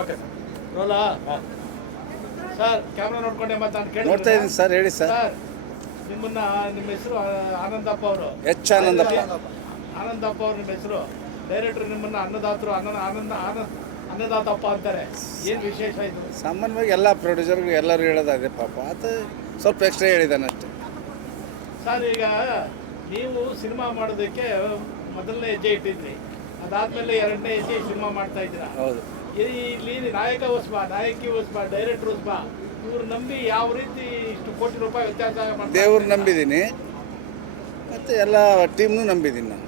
Okay sir. ರೋಲಾ sir camera ನೋಡ್ಕೊಂಡೆ ಮಾತಾಡ್ ಕೇಳಿ ನೋಡ್ತಾ ಇದ್ದೀನಿ ಸರ್ ಹೇಳಿ ಸರ್. ಸರ್ ನಿಮ್ಮನ್ನ ನಿಮ್ಮ ಹೆಸರು ಆನಂದಪ್ಪ ಅವರು. ಎಚ್ ಆನಂದಪ್ಪ. ಆನಂದಪ್ಪ ಅವ್ರ ನಿಮ್ಮ ಹೆಸರು. ಡೈರೆಕ್ಟರ್ ನಿಮ್ಮನ್ನ ಅನ್ನದಾತರು ಅನ್ನ ಆನಂದ ಆನಂದ ಅನ್ನದಾತಪ್ಪ ಅಂತಾರೆ. ಏನು ವಿಶೇಷ ಇದು? ಸಾಮಾನ್ಯವಾಗಿ ಎಲ್ಲ ಪ್ರೊಡ್ಯೂಸರ್ಗೂ ಎಲ್ಲರೂ ಹೇಳೋದಾಗಿದೆ ಪಾಪ ಅದು ಸ್ವಲ್ಪ ಎಕ್ಸ್ಟ್ರಾ ಹೇಳಿದ್ದಾನೆ ಅಷ್ಟೇ. ಸರ್ ಈಗ ನೀವು ಸಿನಿಮಾ ಮಾಡೋದಕ್ಕೆ ಮೊದಲನೇ ಹೆಜ್ಜೆ ಇಟ್ಟಿದ್ರಿ. ಅದಾದ್ಮೇಲೆ ಎರಡನೇ ಹೆಜ್ಜೆ ಸಿನಿಮಾ ಮಾಡ್ತಾ ಇದ್ದೀರಾ. ಹೌದು. ಇಲ್ಲಿ ನಾಯಕ ಹೊಸ್ಬಾ ನಾಯಕಿ ಹೊಸ್ಬಾ ಡೈರೆಕ್ಟರ್ ಹೊಸ್ಬಾ ಇವ್ರು ನಂಬಿ ಯಾವ ರೀತಿ ಇಷ್ಟು ಕೋಟಿ ರೂಪಾಯಿ ವ್ಯತ್ಯಾಸ ಮಾಡ್ತಾರೆ? ದೇವ್ರು ನಂಬಿದ್ದೀನಿ. ಮತ್ತು ಎಲ್ಲ ಟೀಮ್ನು ನಂಬಿದ್ದೀನಿ ನಾನು.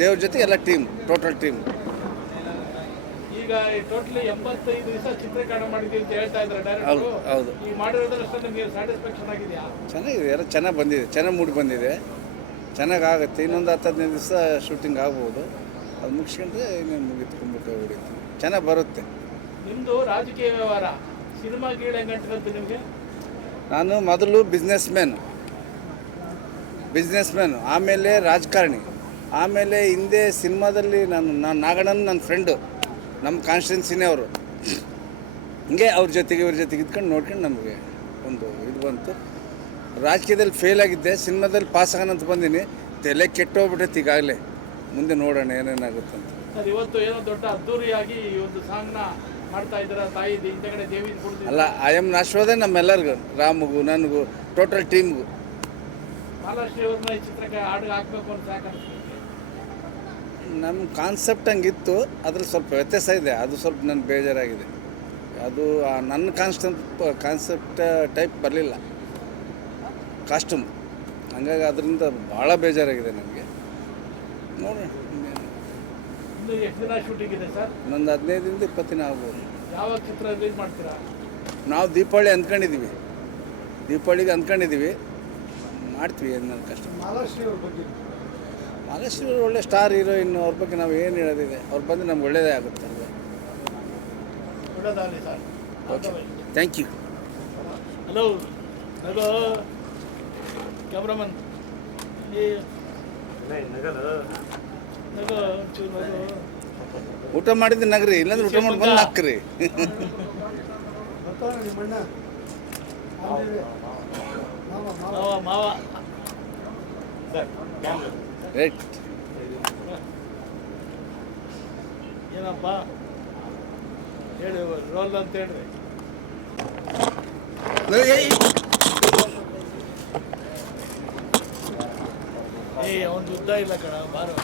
ದೇವ್ರ ಜೊತೆ ಎಲ್ಲ ಟೀಮ್ ಟೋಟಲ್ ಟೀಮ್. ಈಗ ಟೋಟಲಿ ಎಂಬತ್ತೈದು ದಿವಸ ಚಿತ್ರೀಕರಣ ಮಾಡಿದ್ವಿ ಅಂತ ಹೇಳ್ತಾ ಇದ್ದಾರೆ ಹೌದು ಡೈರೆಕ್ಟರ್ ಹೌದು. ಈ ಮಾಡಿರೋದ್ರಷ್ಟು ನಿಮಗೆ ಸ್ಯಾಟಿಸ್ಫ್ಯಾಕ್ಷನ್ ಆಗಿದೆಯಾ? ಚೆನ್ನಾಗಿದೆ ಎಲ್ಲ ಚೆನ್ನಾಗಿ ಬಂದಿದೆ ಚೆನ್ನಾಗಿ ಮೂಡಿ ಬಂದಿದೆ. ಚೆನ್ನಾಗಿ ಆಗುತ್ತೆ ಇನ್ನೊಂದು ಹತ್ತು ಹದಿನೈದು ದಿವಸ ಶೂಟಿಂಗ್ ಆಗ್ಬೋದು. ಅದು ಮುಗಿಸ್ಕೊಂಡ್ರೆ ಇನ್ನೇನು ಮುಗೀತು ಕುಂಬಳಕಾಯಿ ಹೊಡಿತು ಚೆನ್ನಾಗಿ ಬರುತ್ತೆ. ನಿಮ್ಮದು ರಾಜಕೀಯ ವ್ಯವಹಾರ ಸಿನಿಮಾ ಗೀಳು ಹೆಂಗಂಟಿರುತ್ತೆ ನಿಮಗೆ? ನಾನು ಮೊದಲು ಬಿಸ್ನೆಸ್ ಮ್ಯಾನ್ ಬಿಸ್ನೆಸ್ ಮ್ಯಾನ್ ಆಮೇಲೆ ರಾಜಕಾರಣಿ. ಆಮೇಲೆ ಹಿಂದೆ ಸಿನಿಮಾದಲ್ಲಿ ನಾನು ನಾನು ನಾಗಣ್ಣನ ನನ್ನ ಫ್ರೆಂಡು ನಮ್ಮ ಕಾನ್ಸ್ಟೆನ್ಸಿನೇ ಅವರು. ಹಿಂಗೆ ಅವ್ರ ಜೊತೆಗೆ ಇವ್ರ ಜೊತೆಗೆ ಇದ್ಕೊಂಡು ನೋಡ್ಕೊಂಡು ನಮಗೆ ಒಂದು ಇದು ಬಂತು. ರಾಜಕೀಯದಲ್ಲಿ ಫೇಲ್ ಆಗಿದ್ದೆ ಸಿನಿಮಾದಲ್ಲಿ ಪಾಸ್ ಆಗೋಣಂತ ಬಂದೀನಿ. ತಲೆ ಕೆಟ್ಟೋಗ್ಬಿಟ್ಟೈತೆ ಈಗಾಗಲೇ. ಮುಂದೆ ನೋಡೋಣ ಏನೇನಾಗುತ್ತೆ ಅಂತ. ಸರ್ ಇವತ್ತು ಏನೋ ದೊಡ್ಡ ಅದ್ದೂರಿಯಾಗಿ ಈ ಒಂದು ಸಾಂಗ್ನ ಮಾಡ್ತಾ ಇದ್ದೀರಾ ತಾಯಿ ಹಿಂದೆಗಡೆ ದೇವಿ ಅಲ್ಲ ಐ ಎಂ ನಾಶ್ವದೇ ನಮ್ಮೆಲ್ಲರಿಗೂ ರಾಮಗೂ ನನಗೂ ಟೋಟಲ್ ಟೀಮ್ಗೂ ಅವ್ರನ್ನ ಈ ಚಿತ್ರಕ್ಕೆ ಹಾಡಿಗೆ ಹಾಕ್ಬೇಕು ಅಂತ ಅನ್ಸುತ್ತೆ. ನಮ್ಮ ಕಾನ್ಸೆಪ್ಟ್ ಹಂಗಿತ್ತು ಅದ್ರಲ್ಲಿ ಸ್ವಲ್ಪ ವ್ಯತ್ಯಾಸ ಇದೆ ಅದು ಸ್ವಲ್ಪ ನನ್ನ ಬೇಜಾರಾಗಿದೆ. ಅದು ಆ ನನ್ನ ಕಾನ್ಸೆಪ್ಟ್ ಕಾನ್ಸೆಪ್ಟ್ ಟೈಪ್ ಬರಲಿಲ್ಲ. ಕಾಸ್ಟ್ಯೂಮ್ ಹಂಗಾಗಿ ಅದರಿಂದ ಭಾಳ ಬೇಜಾರಾಗಿದೆ ನನಗೆ. ನೋಡೋಣ ಒಂದು ಇನ್ನು ಎಷ್ಟು ದಿನ ಶೂಟಿಂಗ್ ಇದೆ ಸರ್? ಇನ್ನೊಂದು ಹದಿನೈದರಿಂದ ಇಪ್ಪತ್ತು ದಿನ ಆಗ್ಬೋದು. ಯಾವಾಗ ಚಿತ್ರ ರಿಲೀಸ್ ಮಾಡ್ತೀರಾ? ನಾವು ದೀಪಾವಳಿ ಅಂದ್ಕೊಂಡಿದ್ದೀವಿ ದೀಪಾವಳಿಗೆ ಅಂದ್ಕೊಂಡಿದ್ದೀವಿ ಮಾಡ್ತೀವಿ ಏನು ಕಷ್ಟ. ಮಹಾಲಕ್ಷ್ಮಿ ಅವ್ರ ಒಳ್ಳೆ ಸ್ಟಾರ್ ಹೀರೋಯಿನ್ ಅವ್ರ ಬಗ್ಗೆ ನಾವು ಏನು ಹೇಳೋದಿದೆ. ಅವ್ರು ಬಂದು ನಮ್ಗೆ ಒಳ್ಳೆಯದೇ ಆಗುತ್ತೆ. ಅಲ್ವಾ sir. Okay thank you hello hello cameraman ಊಟ ಮಾಡಿದ್ದು ನಗ್ರಿ ಇಲ್ಲಾಂದ್ರೆ ಊಟ ಮಾಡಿ ಬಂದು ಹಾಕ್ರಿ ಬರ್ತಾನೆ ನಿಮ್ಮಣ್ಣ ಬಂದಿದೆ. ಮಾವ, ಮಾವ. ಮಾವ ಮಾವ ರೈಟ್ ಏನಪ್ಪ ಹೇಳಿ ರೋಲ್ ಅಂತ ಹೇಳ್ರಿ ಏಯ್ ಅವ್ನು ಉದ್ದ ಇಲ್ಲ ಕಣ ಬಾರೋ.